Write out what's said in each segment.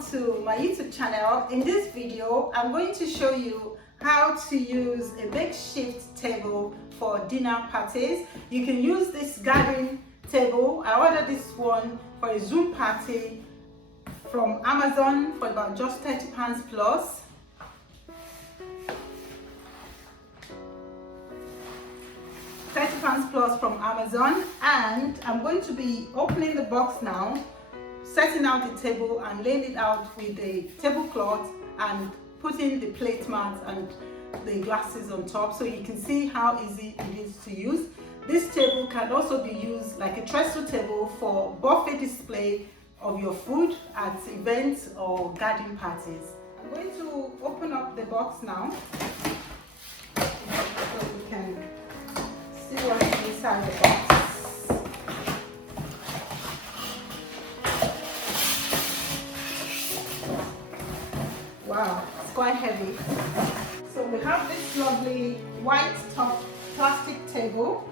welcome to my YouTube channel. In this video, I'm going to show you how to use a makeshift table for dinner parties. You can use this garden table. I ordered this one for a Zoom party from Amazon for about just £30 plus. £30 plus from Amazon, and I'm going to be opening the box now, setting out the table and laying it out with the tablecloth and putting the plate mat and the glasses on top so you can see how easy it is to use. This table can also be used like a trestle table for buffet display of your food at events or garden parties. I'm going to open up the box now so we can see what's inside the box. Wow, it's quite heavy. So we have this lovely white top plastic table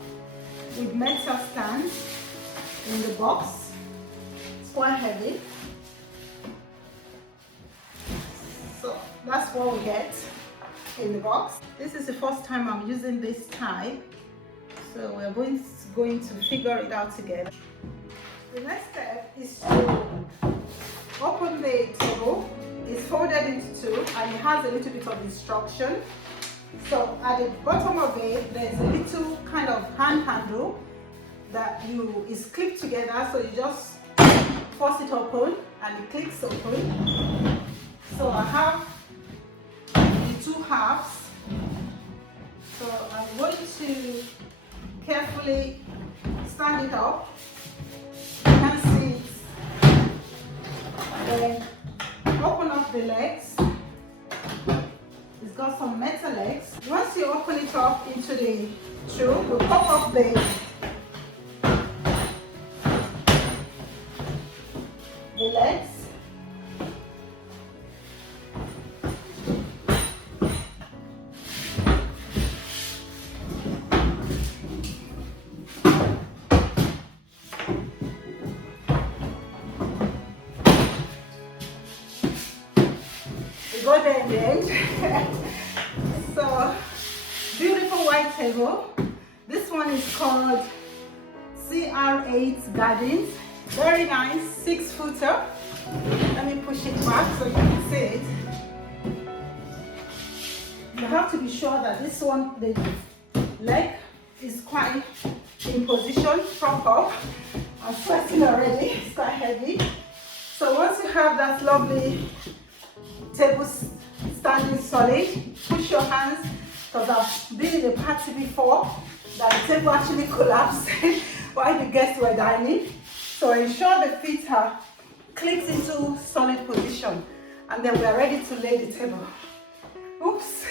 with metal stand in the box. It's quite heavy. So that's what we get in the box. This is the first time I'm using this type, so we're going to figure it out together. The next step is to open the table. It's folded into two and it has a little bit of instruction. So at the bottom of it, there's a little kind of hand handle that is clipped together. So you just force it open and it clicks open. So I have the two halves. So I'm going to carefully stand it up. You can see it. Then open up the legs. It's got some metal legs. Once you open it up into the tube, you pop up the legs. Go there in the end. So, beautiful white table. This one is called CR8 Gardens. Very nice, 6-footer. Let me push it back so you can see it. You have to be sure that this one, the leg is quite in position, prop up. I'm sweating already, it's quite heavy. So once you have that lovely table standing solid, push your hands, because I've been in a party before that the table actually collapsed while the guests were dining. So ensure the feet are clicked into solid position, and then we are ready to lay the table. Oops,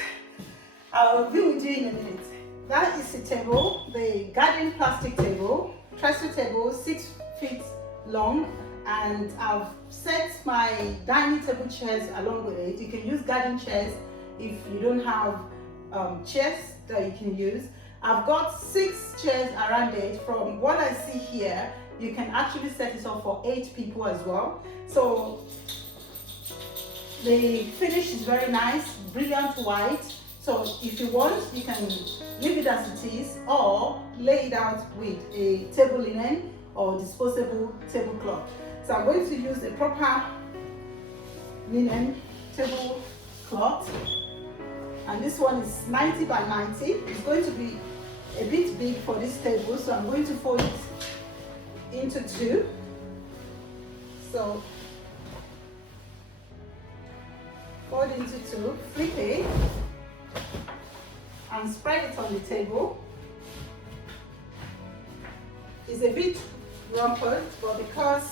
I'll be with you in a minute. That is the table, the garden plastic table, trestle table, 6 feet long. And I've set my dining table chairs along with it. You can use garden chairs if you don't have chairs that you can use. I've got 6 chairs around it. From what I see here, you can actually set it up for 8 people as well. So the finish is very nice, brilliant white. So if you want, you can leave it as it is or lay it out with a table linen or disposable tablecloth. So I'm going to use the proper linen tablecloth, and this one is 90 by 90. It's going to be a bit big for this table, so I'm going to fold it into 2. So fold into 2, flip it, and spread it on the table. It's a bit rumpled, but because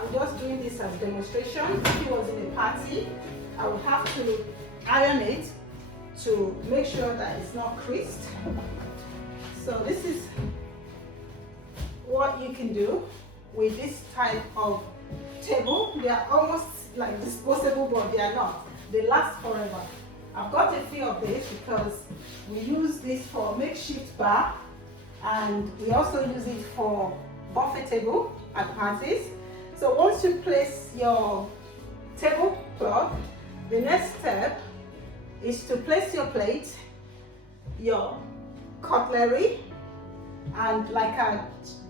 I'm just doing this as a demonstration, if it was in a party, I would have to iron it to make sure that it's not creased. So this is what you can do with this type of table. They are almost like disposable, but they are not. They last forever. I've got a few of these because we use this for makeshift bar, and we also use it for buffet table at parties. So once you place your tablecloth, the next step is to place your plate, your cutlery, and like I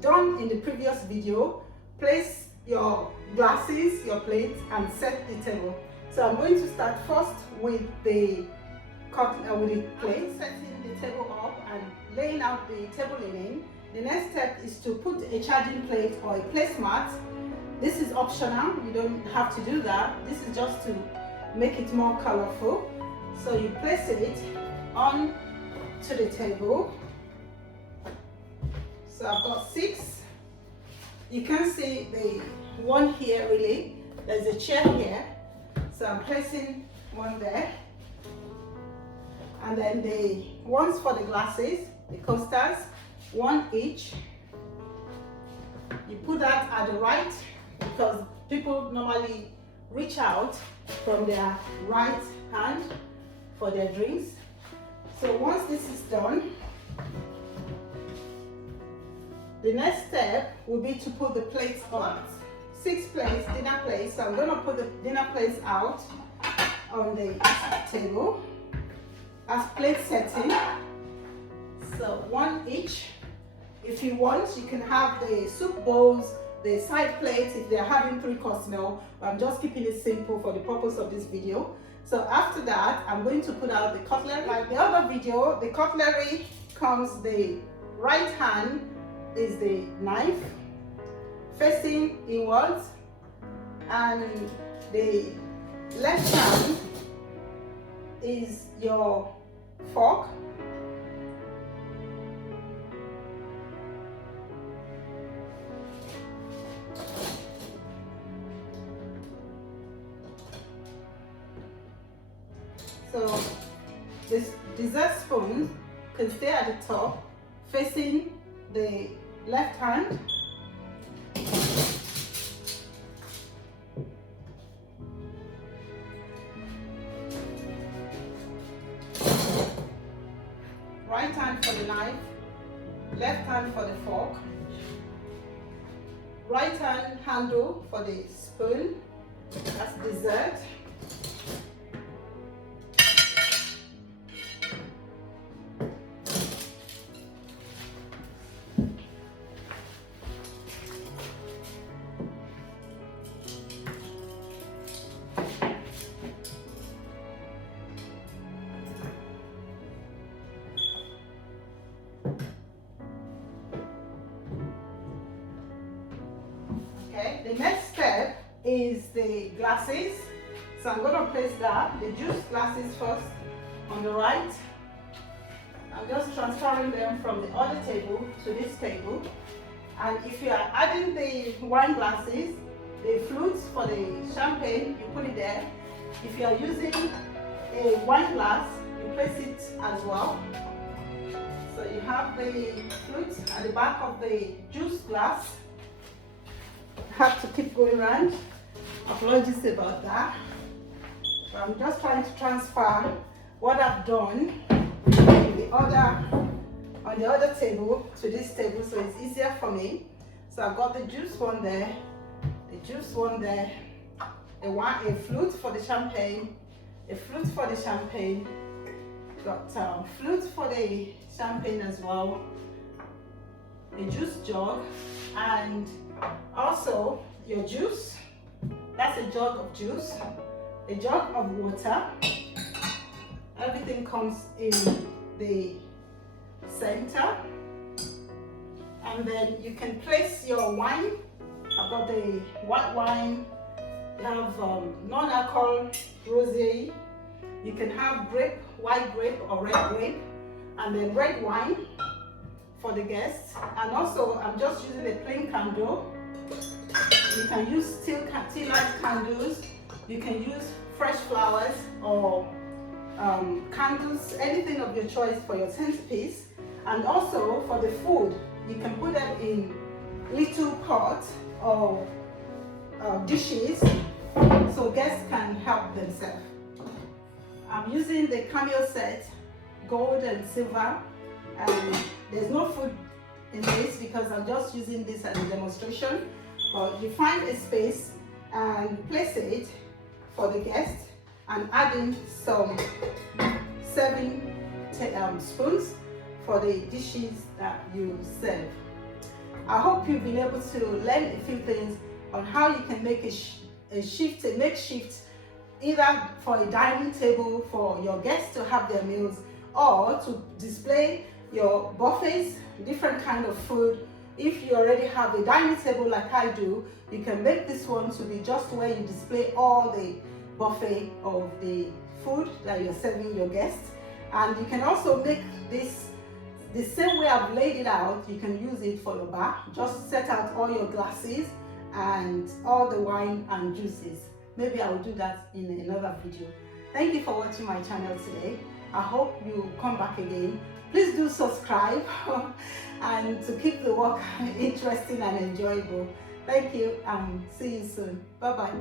done in the previous video, place your glasses, your plates, and set the table. So I'm going to start first with the plate, setting the table up and laying out the table linen. The next step is to put a charging plate or a placemat. This is optional, you don't have to do that. This is just to make it more colorful. So you place it on to the table. So I've got 6. You can see the one here really. There's a chair here. So I'm placing one there. And then the ones for the glasses, the coasters, 1 each. You put that at the right because people normally reach out from their right hand for their drinks. So once this is done, the next step will be to put the plates on. 6 plates, dinner plates. So I'm going to put the dinner plates out on the table as plate setting. So 1 each. If you want, you can have the soup bowls, the side plates if they're having 3-course meal. But I'm just keeping it simple for the purpose of this video. So after that, I'm going to put out the cutlery. Like the other video, the cutlery comes, the right hand is the knife facing inwards, and the left hand is your fork. So this dessert spoon can stay at the top facing the left hand. Right hand for the knife, left hand for the fork. Right hand handle for the spoon, that's dessert. The next step is the glasses. So I'm going to place that, the juice glasses first on the right. I'm just transferring them from the other table to this table. And if you are adding the wine glasses, the flutes for the champagne, you put it there. If you are using a wine glass, you place it as well. So you have the flute at the back of the juice glass. Have to keep going around. Apologies about that. But I'm just trying to transfer what I've done on the other table to this table, so it's easier for me. So I've got the juice one there, the juice one there, a flute for the champagne, a flute for the champagne. Got flute for the champagne as well, a juice jug, and also your juice. That's a jug of juice, a jug of water. Everything comes in the center, and then you can place your wine. I've got the white wine. You have non-alcohol rosé. You can have grape, white grape or red grape, and then red wine for the guests. And also I'm just using a plain candle. You can use tea light candles. You can use fresh flowers or candles, anything of your choice for your centerpiece. And also for the food, you can put them in little pots or dishes so guests can help themselves. I'm using the cameo set, gold and silver, and there's no food in this because I'm just using this as a demonstration. But you find a space and place it for the guests and adding some serving spoons for the dishes that you serve. I hope you've been able to learn a few things on how you can make a makeshift, either for a dining table for your guests to have their meals, or to display your buffets, different kind of food. If you already have a dining table like I do, you can make this one to be just where you display all the buffet of the food that you're serving your guests. And you can also make this the same way I've laid it out. You can use it for your bar. Just set out all your glasses and all the wine and juices. Maybe I will do that in another video. Thank you for watching my channel today. I hope you come back again. Please do subscribe and to keep the work interesting and enjoyable. Thank you and see you soon. Bye bye.